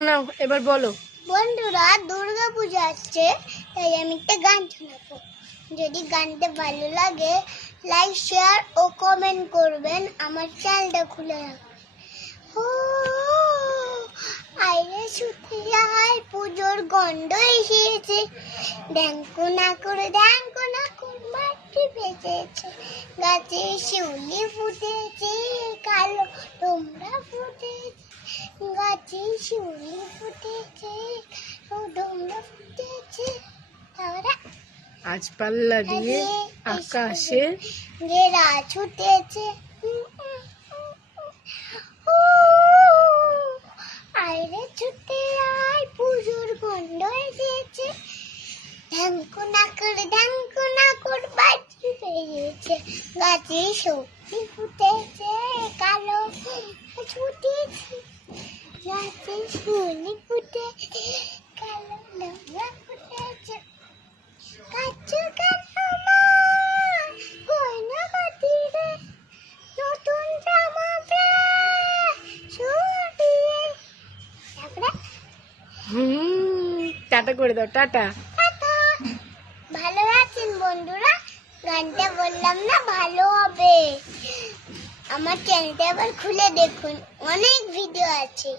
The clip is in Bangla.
নাও এবার বলো। বন্ধুরা, দুর্গা পূজা আসছে, তাই আমি একটা গান শোনাবো। যদি গানটা ভালো লাগে লাইক শেয়ার ও কমেন্ট করবেন, আমার চ্যানেলটা খুলে রাখবেন। ও, আইরে ছুটে যায় পুজোর গন্ধ এসেছে। ড্যাঙ্কু না করে ড্যাঙ্কু না করে মাটি ভেজেছে। গাছে শিউলি ফুটেছে, কালো তোমরা ফুটেছে। গাছে শিউলি ফুটেছে ও তোমরা ফুটেছে। তারপরে আজ পাল্লা দিয়ে আকাশে গেরা ছুটেছে। আইরে ছুটে আয় পুজোর গন্ধ এসেছে। করে ঢ্যাঙ্কু না করে বাজি পেয়েছে। গাছে সবজি ফুটেছে কালো ছুটেছে। গাছে ফুটে কালো ফুটেছে। গয়না নতুন জামা প্রায় শুটিয়ে তারপরে? হুম টাটা করে দাও টাটা। টাটা। ভালো আছেন বন্ধুরা? গানটা বললাম না ভালো হবে। আমার চ্যানেলটা আবার খুলে দেখুন অনেক ভিডিও আছে।